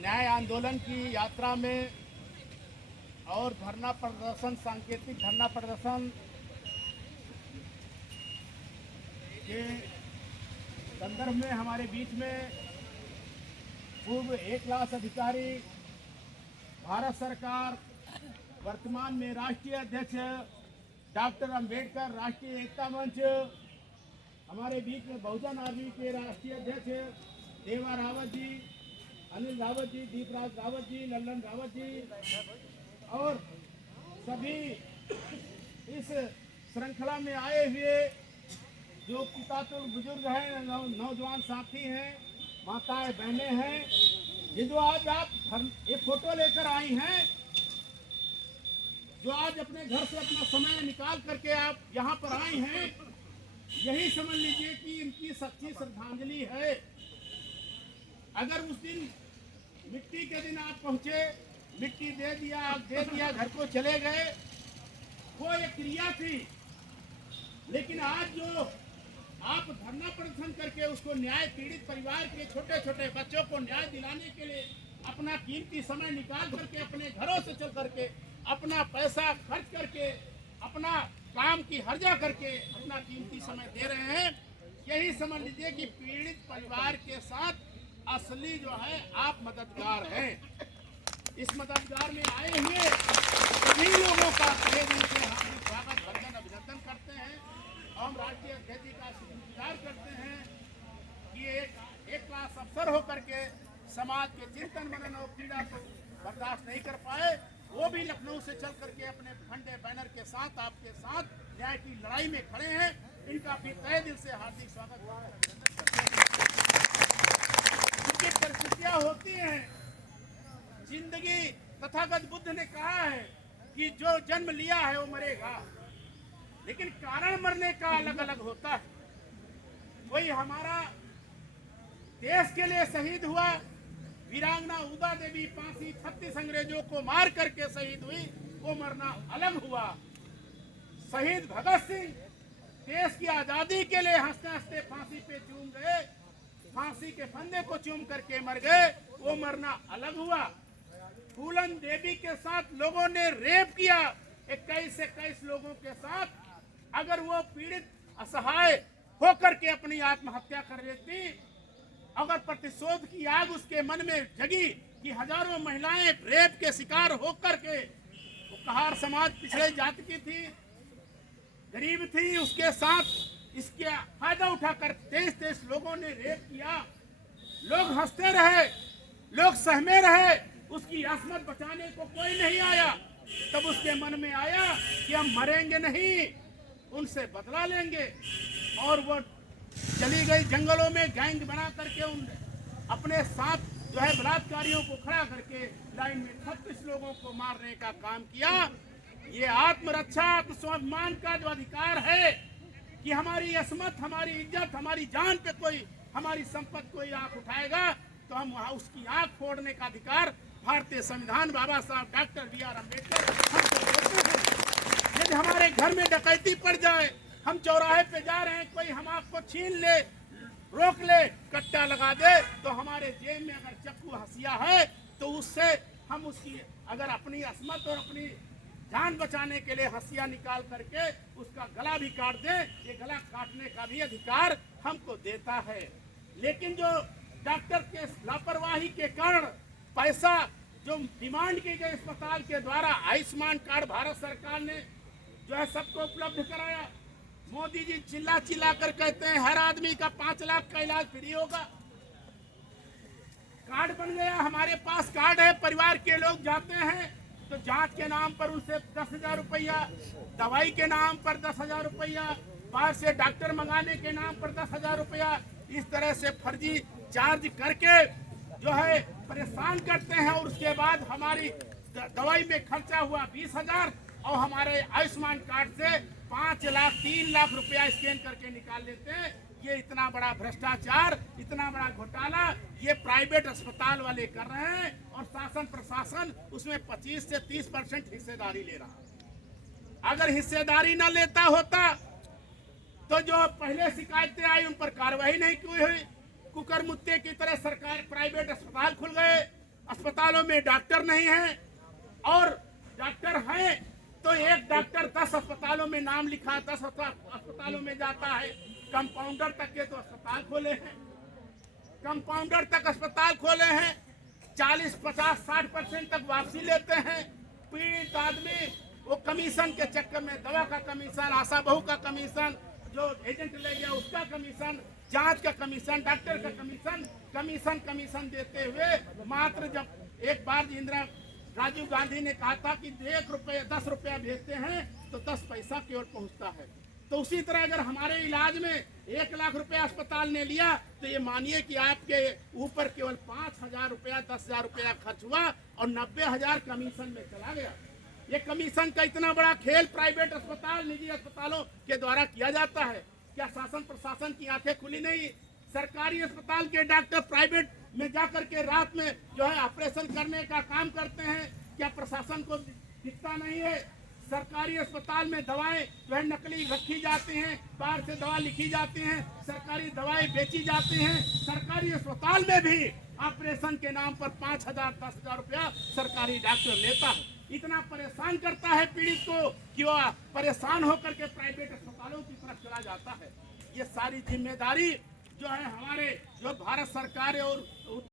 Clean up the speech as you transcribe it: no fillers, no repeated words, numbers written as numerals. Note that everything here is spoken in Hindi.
न्याय आंदोलन की यात्रा में और धरना प्रदर्शन, सांकेतिक धरना प्रदर्शन के संदर्भ में हमारे बीच में पूर्व A क्लास अधिकारी, भारत सरकार, वर्तमान में राष्ट्रीय अध्यक्ष डॉक्टर अंबेडकर राष्ट्रीय एकता मंच, हमारे बीच में बहुजन आदमी के राष्ट्रीय अध्यक्ष देवा रावत जी, अनिल रावत जी, दीपराज रावत जी, लल्लन रावत जी और सभी इस श्रृंखला में आए हुए जो पितातुल बुजुर्ग हैं, नौजवान साथी हैं, माताएं बहनें हैं, ये जो आज आप ये फोटो लेकर आई हैं, जो आज अपने घर से अपना समय निकाल करके आप यहाँ पर आई हैं, यही समझ लीजिए कि इनकी सच्ची श्रद्धांजलि है। अगर उस दिन मिट्टी के दिन आप पहुंचे, मिट्टी दे दिया, आप दे दिया, घर को चले गए, वो एक क्रिया थी। लेकिन आज जो आप धरना प्रदर्शन करके उसको न्याय, पीड़ित परिवार के छोटे छोटे बच्चों को न्याय दिलाने के लिए अपना कीमती समय निकाल करके, अपने घरों से चल करके, अपना पैसा खर्च करके, अपना काम की हर्जा करके अपना कीमती समय दे रहे हैं, यही समझ लीजिए कि पीड़ित परिवार के साथ असली जो है आप मददगार हैं। इस मददगार में आए हुए सभी लोगों का तहे दिल से हार्दिक स्वागत, वंदन, अभिनंदन करते हैं। हम राष्ट्रीय अध्यक्ष जी का शुक्रगुजार करते हैं कि एक क्लास अफसर होकर के समाज के चिंतन मनन और पीड़ा को बर्दाश्त नहीं कर पाए, वो भी लखनऊ से चल करके अपने झंडे बैनर के साथ आपके साथ न्याय की लड़ाई में खड़े हैं। इनका भी तहे दिल से हार्दिक स्वागत। उनकी परिस्थितियां होती हैं, जिंदगी तथागत बुद्ध ने कहा है कि जो जन्म लिया है वो मरेगा, लेकिन कारण मरने का अलग अलग होता है। कोई हमारा देश के लिए शहीद हुआ, वीरांगना उदा देवी फांसी 36 अंग्रेजों को मार करके शहीद हुई, वो मरना अलग हुआ। शहीद भगत सिंह देश की आजादी के लिए हंसते हंसते फांसी पे चूम गए, फांसी के फंदे को चूम करके मर गए, वो मरना अलग हुआ। फूलन देवी के साथ लोगों ने रेप किया, 21 लोगों के साथ, अगर वो पीड़ित असहाय होकर के अपनी आत्महत्या कर लेती, अगर प्रतिशोध की आग उसके मन में जगी कि हजारों महिलाएं रेप के शिकार होकर के, वो कहार समाज पिछड़े जाति की थी, गरीब थी, उसके साथ इसके फायदा उठाकर 23 लोगों ने रेप किया। लोग हंसते रहे, लोग सहमे रहे, उसकी असमत बचाने को कोई नहीं आया। तब उसके मन में आया कि हम मरेंगे नहीं, उनसे बदला लेंगे, और वो चली गई जंगलों में, गैंग बना करके उन अपने साथ जो है बलात्कारियों को खड़ा करके लाइन में 36 लोगों को मारने का काम किया। ये आत्मरक्षा, आत्मस्वाभिमान का जो अधिकार है कि हमारी असमत, हमारी इज्जत, हमारी जान पे कोई, हमारी संपत्ति कोई आंख उठाएगा तो हम वहाँ उसकी आंख फोड़ने का अधिकार भारतीय संविधान बाबा साहब डॉक्टर B.R. अम्बेडकर हमको देते हैं। यदि हमारे घर में डकैती पड़ जाए, हम चौराहे पे जा रहे हैं, कोई हम आपको छीन ले, रोक ले, कट्टा लगा दे, तो हमारे जेब में अगर चक्कू हसिया है तो उससे हम उसकी अगर अपनी असमत और अपनी जान बचाने के लिए हसिया निकाल करके उसका गला भी काट दे, ये गला काटने का भी अधिकार हमको देता है। लेकिन जो डॉक्टर के लापरवाही के कारण पैसा जो डिमांड की गई अस्पताल के द्वारा, आयुष्मान कार्ड भारत सरकार ने जो है सबको उपलब्ध कराया। मोदी जी चिल्ला चिल्ला कर कहते हैं हर आदमी का 5 लाख का इलाज फ्री होगा। कार्ड बन गया, हमारे पास कार्ड है, परिवार के लोग जाते हैं तो जांच के नाम पर उनसे 10,000 रुपया, दवाई के नाम पर 10,000 रुपया, बाहर से डॉक्टर मंगाने के नाम पर 10,000 रुपया, इस तरह से फर्जी चार्ज करके जो है परेशान करते हैं। और उसके बाद हमारी दवाई में खर्चा हुआ 20,000 और हमारे आयुष्मान कार्ड से 5 लाख 3 लाख रुपया स्कैन करके निकाल लेते हैं। ये इतना बड़ा भ्रष्टाचार, इतना बड़ा घोटाला ये प्राइवेट अस्पताल वाले कर रहे हैं, और शासन प्रशासन उसमें 25 से 30% हिस्सेदारी ले रहा है। अगर हिस्सेदारी न लेता होता तो जो पहले शिकायतें आई उन पर कार्रवाई नहीं की हुई, कुकर मुत्ते की तरह सरकार प्राइवेट अस्पताल खुल गए, अस्पतालों में डॉक्टर नहीं है, और डॉक्टर हैं तो एक डॉक्टर 10 अस्पतालों में नाम लिखा, 10 अस्पतालों में जाता है। कंपाउंडर तक के तो अस्पताल खोले हैं, कंपाउंडर तक अस्पताल खोले हैं, 40, 50, 60% तक वापसी लेते हैं। पीड़ित आदमी वो कमीशन के चक्कर में, दवा का कमीशन, आशा बहू का कमीशन, जो एजेंट ले गया उसका कमीशन, जांच का कमीशन, डॉक्टर का कमीशन देते हुए मात्र जब एक बार इंदिरा राजीव गांधी ने कहा था कि 10 रुपया भेजते हैं तो 10 पैसा केवल पहुंचता है। तो उसी तरह अगर हमारे इलाज में 1 लाख रुपया अस्पताल ने लिया तो ये मानिए कि आपके ऊपर केवल 5,000 रुपया, 10,000 रुपया खर्च हुआ और 90,000 कमीशन में चला गया। ये कमीशन का इतना बड़ा खेल प्राइवेट अस्पताल, निजी अस्पतालों के द्वारा किया जाता है। क्या शासन प्रशासन की आंखें खुली नहीं? सरकारी अस्पताल के डॉक्टर प्राइवेट में जाकर के रात में जो है ऑपरेशन करने का काम करते हैं, क्या प्रशासन को दिखता नहीं है? सरकारी अस्पताल में दवाएं जो है नकली रखी जाती हैं, बाहर से दवा लिखी जाती हैं, सरकारी दवाएं बेची जाती हैं। सरकारी अस्पताल में भी ऑपरेशन के नाम पर 5,000, 10,000 रुपया सरकारी डॉक्टर लेता है। इतना परेशान करता है पीड़ित को कि वह परेशान होकर के प्राइवेट अस्पतालों की तरफ चला जाता है। ये सारी जिम्मेदारी जो है हमारे जो भारत सरकार और